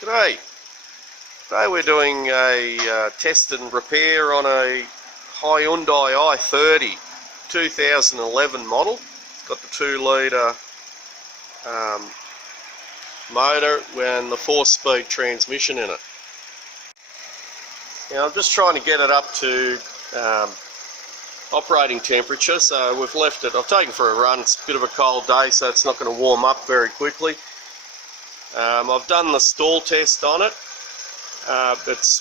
G'day. Today we're doing a test and repair on a Hyundai i30 2011 model. It's got the 2-litre motor and the 4-speed transmission in it. Now I'm just trying to get it up to operating temperature, so we've left it. I've taken for a run. It's a bit of a cold day, so it's not going to warm up very quickly. I've done the stall test on it. It's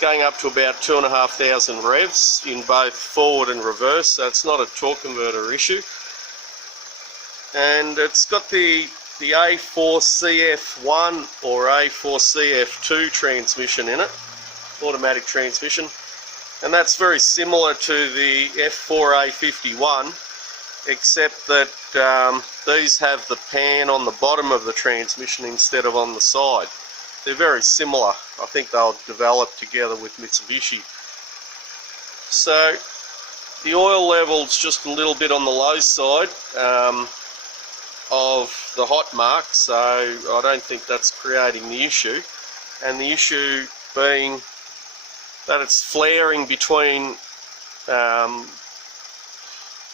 going up to about 2,500 revs in both forward and reverse, so it's not a torque converter issue. And it's got the A4CF1 or A4CF2 transmission in it, automatic transmission, and that's very similar to the F4A51, except that these have the pan on the bottom of the transmission instead of on the side. They're very similar. I think they'll develop together with Mitsubishi. So the oil level's just a little bit on the low side of the hot mark, so I don't think that's creating the issue. And the issue being that it's flaring between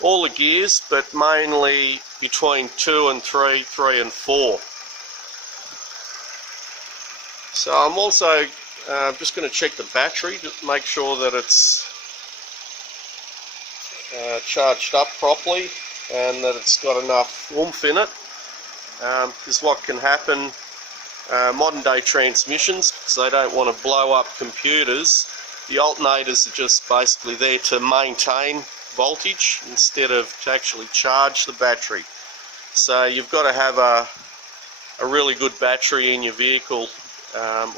all the gears, but mainly between 2 and 3, 3 and 4. So I'm also just going to check the battery to make sure that it's charged up properly and that it's got enough oomph in it, because what can happen, modern day transmissions, because they don't want to blow up computers, the alternators are just basically there to maintain voltage instead of to actually charge the battery. So you've got to have a really good battery in your vehicle,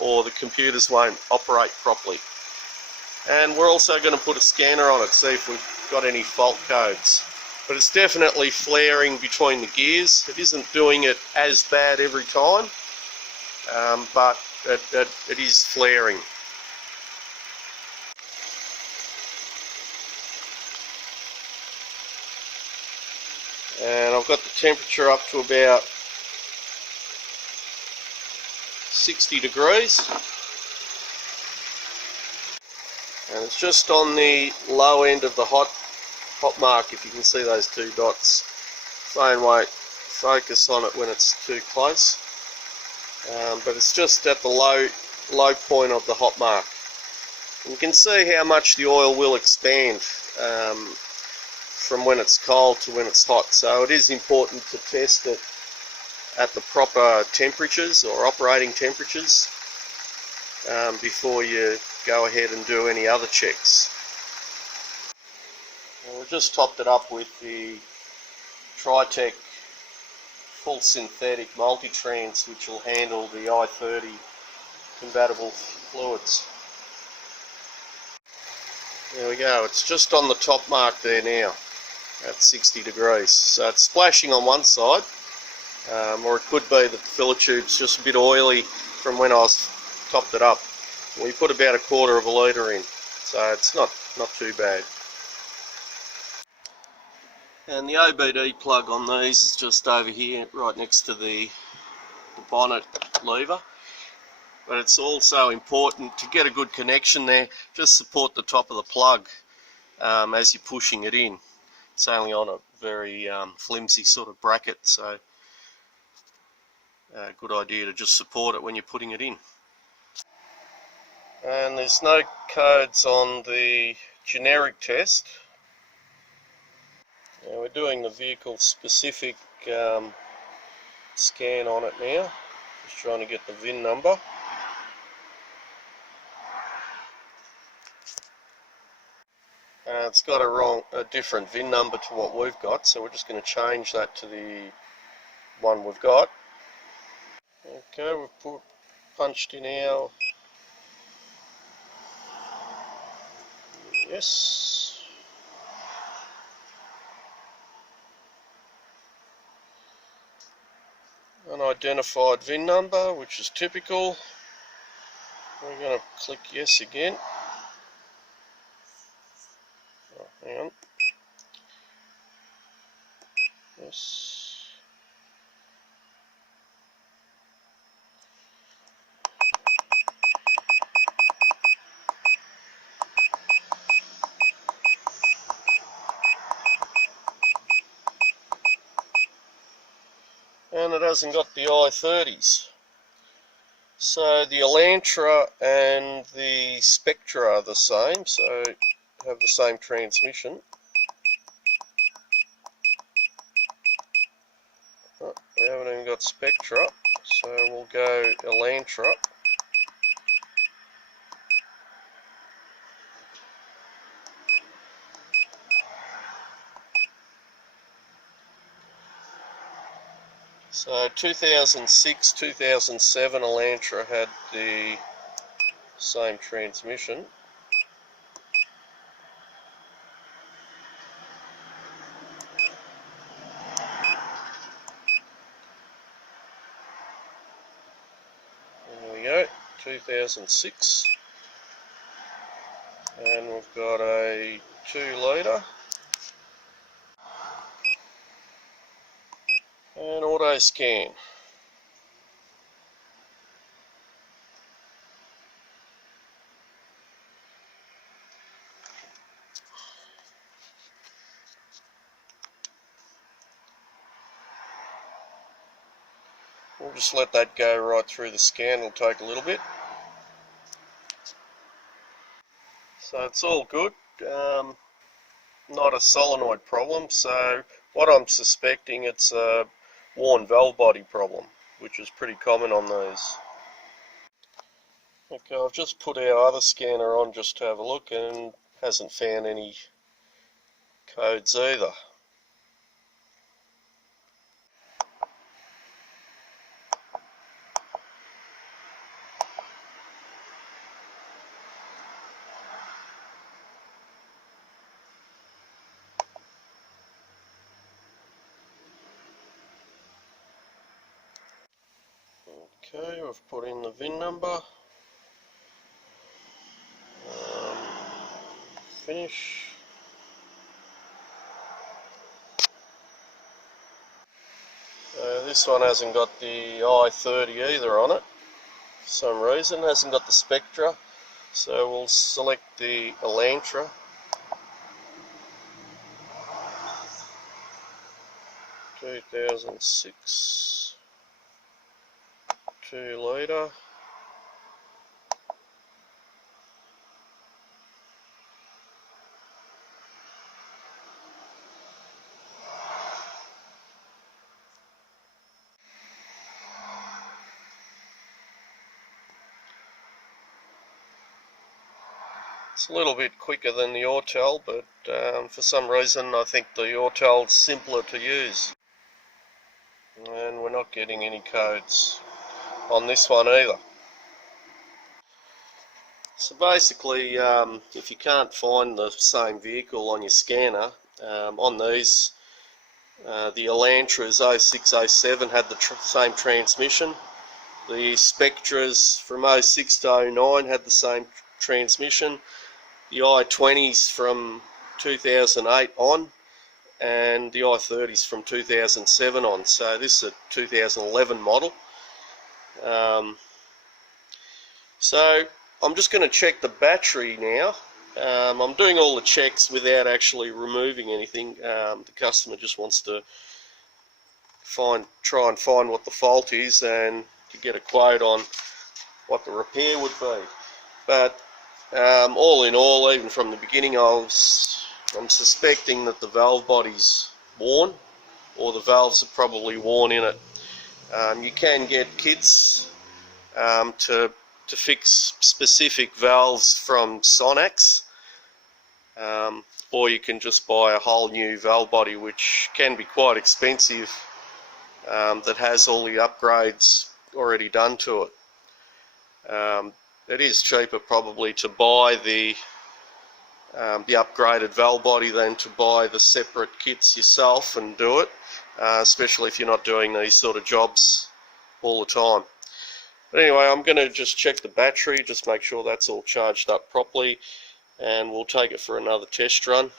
or the computers won't operate properly. And we're also going to put a scanner on it, see if we've got any fault codes. But it's definitely flaring between the gears. It isn't doing it as bad every time, but it is flaring. And I've got the temperature up to about 60 degrees, and it's just on the low end of the hot mark, if you can see those 2 dots. Phone won't focus on it when it's too close, but it's just at the low point of the hot mark. And you can see how much the oil will expand from when it's cold to when it's hot, so it is important to test it at the proper temperatures or operating temperatures before you go ahead and do any other checks. And we've just topped it up with the Tritec full synthetic multi-trans, which will handle the i30 compatible fluids. There we go, it's just on the top mark there now at 60 degrees, so it's splashing on one side. Or it could be that the filler tube's just a bit oily from when I topped it up. We put about 1/4 litre in, so it's not too bad. And the OBD plug on these is just over here, right next to the bonnet lever. But it's also important to get a good connection there. Just support the top of the plug as you're pushing it in. It's only on a very flimsy sort of bracket, so good idea to just support it when you're putting it in. And there's no codes on the generic test. Now we're doing the vehicle specific scan on it now, just trying to get the VIN number. It's got a different VIN number to what we've got, so we're just going to change that to the one we've got. Okay, we've punched in our yes. Unidentified VIN number, which is typical. We're going to click yes again. Oh, hang on. Yes. and it hasn't got the I30s. So the Elantra and the Spectra are the same, so have the same transmission. Oh, we haven't even got Spectra, so we'll go Elantra. So 2006, 2007 Elantra had the same transmission. There we go, 2006. And we've got a 2-litre. And auto scan. We'll just let that go right through the scan. It'll take a little bit. So it's all good. Not a solenoid problem. So what I'm suspecting, it's a worn valve body problem, which is pretty common on these. Okay, I've just put our other scanner on just to have a look, and hasn't found any codes either. Okay, I've put in the VIN number. Finish. This one hasn't got the I30 either on it. For some reason, hasn't got the Spectra. So we'll select the Elantra. (2006) 2-litre. It's a little bit quicker than the Autel, but for some reason I think the Autel's simpler to use. And we're not getting any codes on this one either. So basically, if you can't find the same vehicle on your scanner, on these, the Elantra's 06, 07 had the same transmission. The Spectras from 06 to 09 had the same transmission. The I20s from 2008 on, and the I30s from 2007 on. So this is a 2011 model. So I'm just going to check the battery now. I'm doing all the checks without actually removing anything. The customer just wants to try and find what the fault is and to get a quote on what the repair would be. But all in all, even from the beginning, I'm suspecting that the valve body's worn, or the valves are probably worn in it. You can get kits to fix specific valves from Sonax, or you can just buy a whole new valve body, which can be quite expensive, that has all the upgrades already done to it. It is cheaper probably to buy the upgraded valve body than to buy the separate kits yourself and do it, especially if you're not doing these sort of jobs all the time. But anyway, I'm going to just check the battery, just make sure that's all charged up properly, and we'll take it for another test run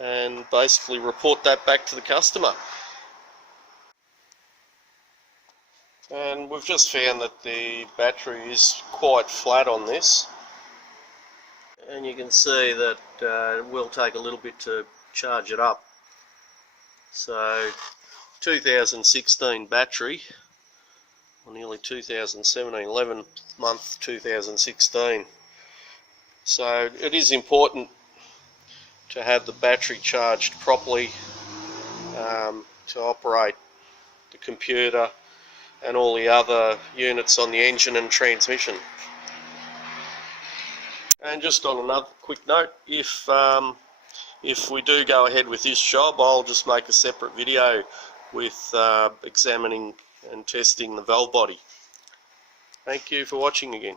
and basically report that back to the customer. And we've just found that the battery is quite flat on this, and you can see that it will take a little bit to charge it up. So 2016 battery, or nearly 2017, 11th month 2016. So it is important to have the battery charged properly to operate the computer and all the other units on the engine and transmission. And just on another quick note, if we do go ahead with this job, I'll just make a separate video with examining and testing the valve body. Thank you for watching again.